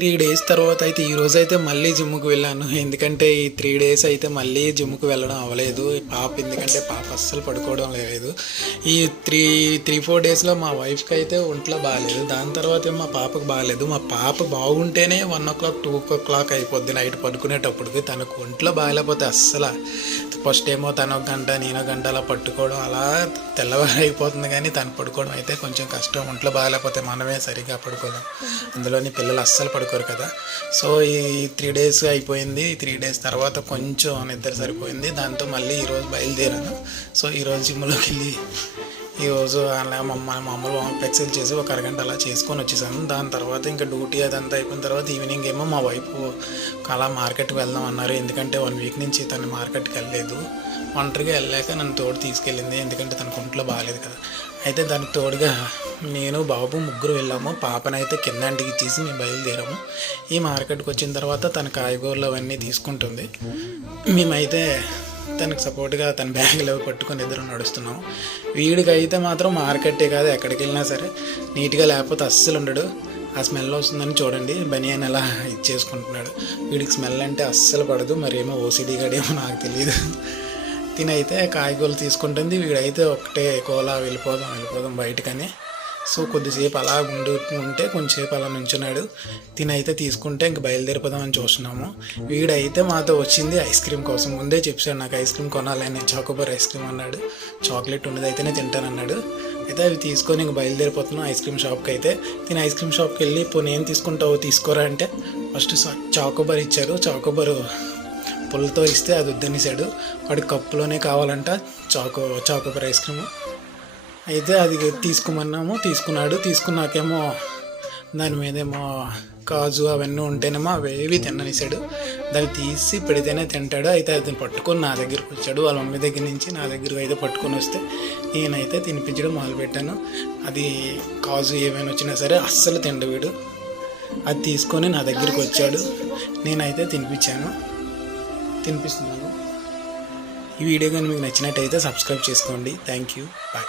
3 days తర్వాత అయితే ఈరోజైతే మళ్ళీ జిమ్కి వెళ్ళాను. ఎందుకంటే ఈ 3 డేస్ అయితే మళ్ళీ జిమ్కి వెళ్ళడం అవ్వలేదు. ఎందుకంటే పాప అస్సలు పడుకోవడం లేదు. ఈ 4 డేస్లో మా వైఫ్కి అయితే ఒంట్లో బాగాలేదు. దాని తర్వాత మా పాపకు బాగాలేదు. మా పాప బాగుంటేనే 1 o'clock 2 o'clock అయిపోద్ది నైట్ పడుకునేటప్పటికి. తనకు ఒంట్లో బాగాలేకపోతే అస్సలు ఫస్ట్ ఏమో తను 1 గంట నేను 1 గంట అలా పట్టుకోవడం అలా తెల్లవారు అయిపోతుంది. కానీ తను పడుకోవడం అయితే కొంచెం కష్టం. ఒంట్లో బాగాలేకపోతే మనమే సరిగ్గా పడుకోలేం. అందులోని పిల్లలు అస్సలు పడుకోరు కదా. సో ఈ 3 డేస్ అయిపోయింది. 3 డేస్ తర్వాత కొంచెం నిద్ర సరిపోయింది. దాంతో మళ్ళీ ఈరోజు బయలుదేరాను. సో ఈరోజు జిమ్లోకి వెళ్ళి ఈరోజు అలా మామూలు ఎక్సర్సైజ్ చేసి 1 అరగంట అలా చేసుకొని వచ్చేసాను. దాని తర్వాత ఇంకా డ్యూటీ అదంతా అయిపోయిన తర్వాత ఈవినింగ్ ఏమో మా వైపు అలా మార్కెట్కి వెళ్దాం అన్నారు. ఎందుకంటే 1 వీక్ నుంచి తను మార్కెట్కి వెళ్ళలేదు. ఒంటరిగా వెళ్ళాక నన్ను తోడు తీసుకెళ్ళింది. ఎందుకంటే తనకు ఒంట్లో బాగాలేదు కదా. అయితే దానికి తోడుగా నేను బాబు ముగ్గురు వెళ్ళాము. పాపనైతే కింద ఇంటికి ఇచ్చేసి మేము బయలుదేరాము. ఈ మార్కెట్కి వచ్చిన తర్వాత తన కాయగూరలు అవన్నీ తీసుకుంటుంది. మేమైతే తనకు సపోర్ట్గా తన బ్యాగ్లో పట్టుకొని ఇద్దరు నడుస్తున్నాం. వీడికైతే మాత్రం మార్కెట్టే కాదు ఎక్కడికి వెళ్ళినా సరే నీట్గా లేకపోతే అస్సలు ఉండడు. ఆ స్మెల్ వస్తుందని చూడండి బనియన్ ఎలా ఇచ్చేసుకుంటున్నాడు. వీడికి స్మెల్ అంటే అస్సలు పడదు. మరేమో ఓసిడీ గడేమో నాకు తెలియదు. తినైతే కాయగూరలు తీసుకుంటుంది. వీడైతే ఒకటే కోలా వెళ్ళిపోదాం బయటకని. సో కొద్దిసేపు అలా ఉంటే కొంచెంసేపు అలా నుంచున్నాడు. తినైతే తీసుకుంటే ఇంక బయలుదేరిపోదామని చూస్తున్నాము. వీడైతే మాతో వచ్చింది ఐస్ క్రీమ్ కోసం. ముందే చెప్పాడు నాకు ఐస్ క్రీమ్ కొనాలని. చాకోబార్ ఐస్ క్రీమ్ అన్నాడు. చాక్లెట్ ఉన్నది అయితేనే తింటానన్నాడు. అయితే అవి తీసుకొని ఇంక బయలుదేరిపోతున్నాం ఐస్ క్రీమ్ షాప్కి. అయితే తిని ఐస్ క్రీమ్ షాప్కి వెళ్ళి పోనీ ఏం తీసుకుంటావో తీసుకోరా అంటే ఫస్ట్ చాకోబార్ ఇచ్చారు. చాకోబార్ పుల్లతో ఇస్తే అది వద్దనేసాడు. వాడి కప్పులోనే కావాలంట చాకోబార్ ఐస్ క్రీము. అయితే అది తీసుకోమన్నాము. తీసుకున్నాడు. తీసుకున్నాకేమో దాని మీదేమో కాజు అవన్నీ ఉంటేనేమో అవేవి తిననిసాడు. దాన్ని తీసి పెడితేనే తింటాడు. అయితే అది పట్టుకొని నా దగ్గరికి వచ్చాడు. వాళ్ళ మమ్మీ దగ్గర నుంచి నా దగ్గరకు అయితే పట్టుకొని వస్తే నేనైతే తినిపించడం మొదలుపెట్టాను. అది కాజు ఏమైనా వచ్చినా సరే అస్సలు తిండు వీడు. అది తీసుకొని నా దగ్గరికి వచ్చాడు. నేనైతే తినిపిస్తున్నాను. ఈ వీడియో కానీ మీకు నచ్చినట్టయితే సబ్స్క్రైబ్ చేసుకోండి. Thank you. బాయ్.